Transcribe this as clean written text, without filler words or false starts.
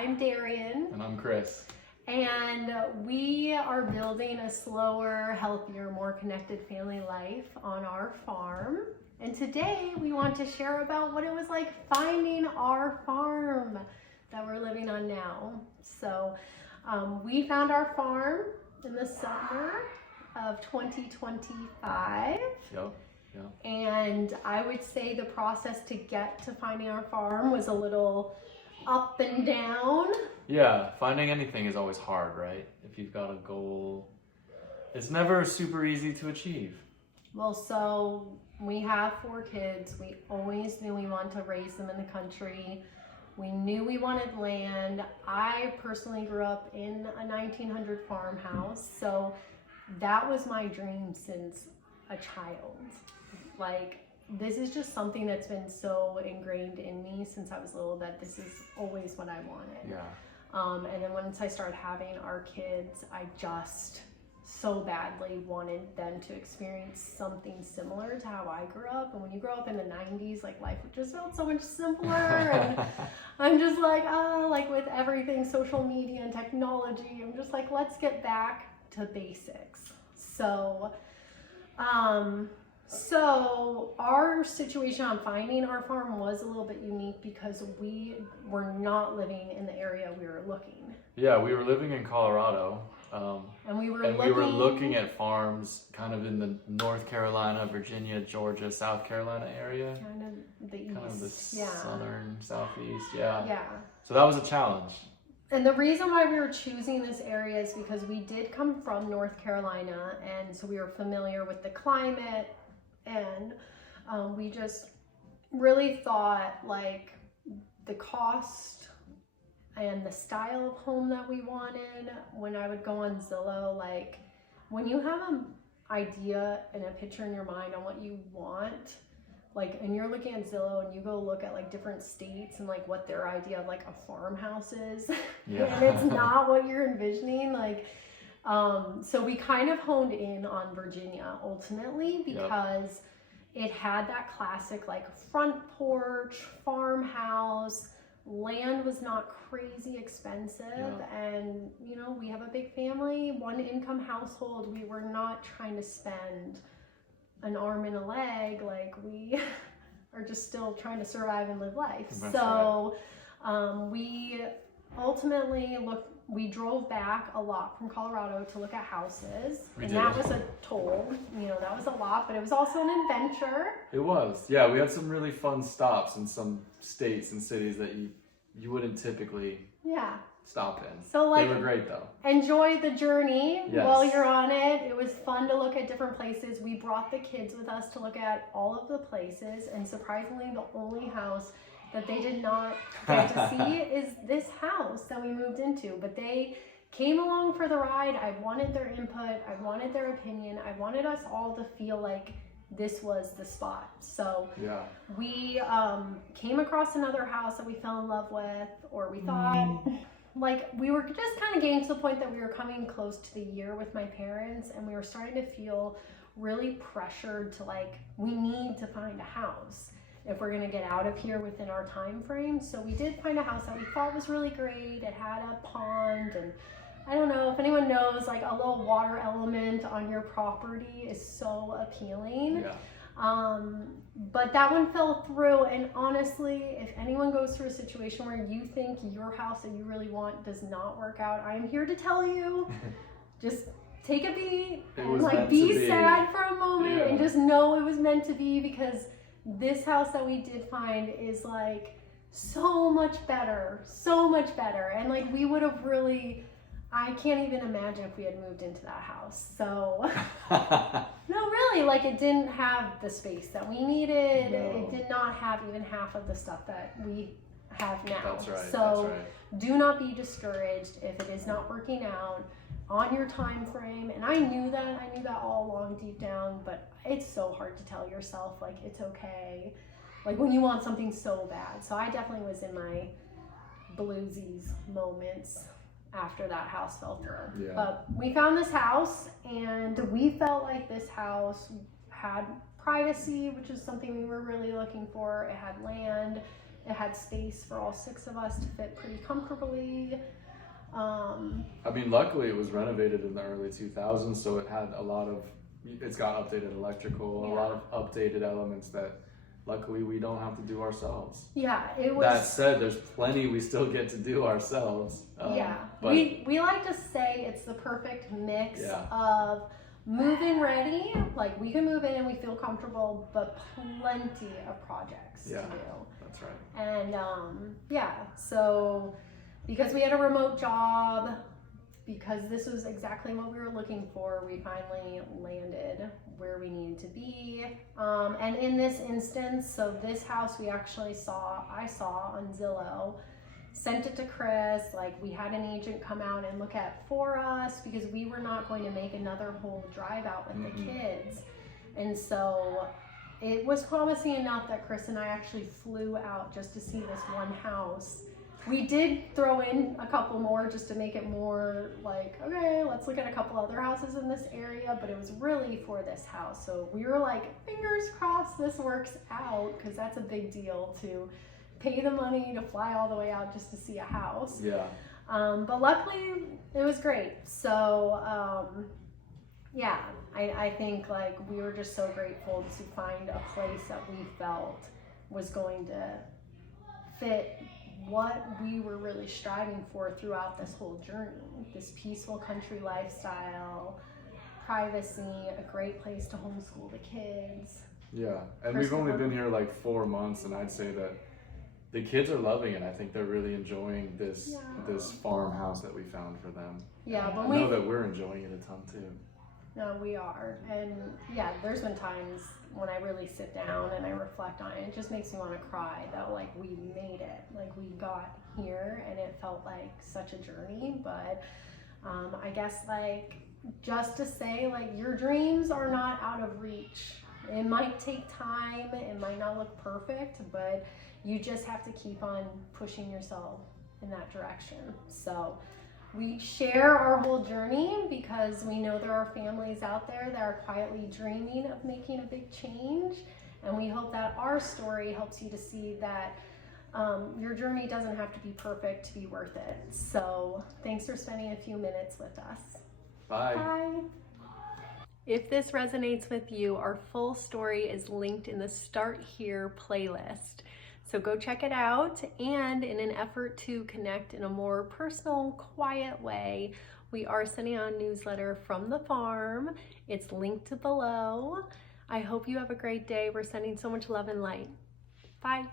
I'm Darian. And I'm Chris. And we are building a slower, healthier, more connected family life on our farm. And today we want to share about what it was like finding our farm that we're living on now. So we found our farm in the summer of 2025. Yep. And I would say the process to get to finding our farm was a little up and down. Yeah, finding anything is always hard, right? If you've got a goal, it's never super easy to achieve. Well, so we have 4 kids. We always knew we wanted to raise them in the country. We knew we wanted land. I personally grew up in a 1900 farmhouse, so that was my dream since a child. Like, this is just something that's been so ingrained in me since I was little that this is always what I wanted. Yeah. And then once I started having our kids, I just so badly wanted them to experience something similar to how I grew up. And when you grow up in the 90s, like, life just felt so much simpler. And I'm just like, like with everything, social media and technology, I'm just like, let's get back to basics. So our situation on finding our farm was a little bit unique because we were not living in the area we were looking. Yeah, we were living in Colorado. And we were looking at farms kind of in the North Carolina, Virginia, Georgia, South Carolina area. Kind of the east. Kind of the southern, southeast, yeah. Yeah. So that was a challenge. And the reason why we were choosing this area is because we did come from North Carolina, and so we were familiar with the climate, and we just really thought like the cost and the style of home that we wanted. When I would go on Zillow, like when you have an idea and a picture in your mind on what you want, like, and you're looking at Zillow and you go look at like different states and like what their idea of like a farmhouse is, yeah. and it's not what you're envisioning, like, so we kind of honed in on Virginia ultimately because it had that classic like front porch, farmhouse, land was not crazy expensive, and you know, we have a big family, 1 income household. We were not trying to spend an arm and a leg, like we are just still trying to survive and live life. That's so we ultimately we drove back a lot from Colorado to look at houses, that was a toll, you know, that was a lot, but it was also an adventure. It was, yeah. We had some really fun stops in some states and cities that you wouldn't typically stop in. So like, they were great though. Enjoy the journey while you're on it. It was fun to look at different places. We brought the kids with us to look at all of the places, and surprisingly, the only house that they did not get to see is this house that we moved into. But they came along for the ride. I wanted their input. I wanted their opinion. I wanted us all to feel like this was the spot. So we came across another house that we fell in love with, or we thought, like, we were just kind of getting to the point that we were coming close to the year with my parents, and we were starting to feel really pressured to, like, we need to find a house if we're going to get out of here within our time frame. So we did find a house that we thought was really great. It had a pond, and I don't know if anyone knows, like, a little water element on your property is so appealing. But that one fell through, and honestly, if anyone goes through a situation where you think your house that you really want does not work out, I am here to tell you, just take a beat and like be sad for a moment and just know it was meant to be, because this house that we did find is like so much better, and like we would have really, I can't even imagine if we had moved into that house. So no, really, like, it didn't have the space that we needed. It did not have even half of the stuff that we have now. That's right. So do not be discouraged if it is not working out on your time frame. And I knew that all along deep down, but it's so hard to tell yourself like it's okay, like when you want something so bad. So I definitely was in my bluesies moments after that house fell through. But we found this house, and we felt like this house had privacy, which is something we were really looking for. It had land, It had space for all 6 of us to fit pretty comfortably. I mean, luckily it was renovated in the early 2000s, so it had it's got updated electrical, a lot of updated elements that luckily we don't have to do ourselves. Yeah, it was. That said, there's plenty we still get to do ourselves. But we like to say it's the perfect mix of move-in ready, like we can move in and we feel comfortable, but plenty of projects to do. That's right. And so because we had a remote job, because this was exactly what we were looking for, we finally landed where we needed to be. And in this instance, so this house I saw on Zillow, sent it to Chris, like we had an agent come out and look at for us because we were not going to make another whole drive out with the kids. And so it was promising enough that Chris and I actually flew out just to see this one house. We did throw in a couple more just to make it more like, okay, let's look at a couple other houses in this area, but it was really for this house. So we were like, fingers crossed this works out, because that's a big deal to pay the money to fly all the way out just to see a house. Yeah. But luckily it was great. So I think like we were just so grateful to find a place that we felt was going to fit what we were really striving for throughout this whole journey. This peaceful country lifestyle, privacy, a great place to homeschool the kids. Yeah, and we've only been here like 4 months, and I'd say that the kids are loving it. I think they're really enjoying this farmhouse that we found for them. Yeah, but I know that we're enjoying it a ton too. No, we are. And there's been times when I really sit down and I reflect on it. It just makes me want to cry that like we made it, like we got here, and it felt like such a journey. But I guess like just to say like your dreams are not out of reach. It might take time, it might not look perfect, but you just have to keep on pushing yourself in that direction. So we share our whole journey because we know there are families out there that are quietly dreaming of making a big change. And we hope that our story helps you to see that your journey doesn't have to be perfect to be worth it. So thanks for spending a few minutes with us. Bye. Bye. If this resonates with you, our full story is linked in the Start Here playlist. So go check it out, and in an effort to connect in a more personal, quiet way, we are sending out a newsletter from the farm. It's linked below. I hope you have a great day. We're sending so much love and light. Bye.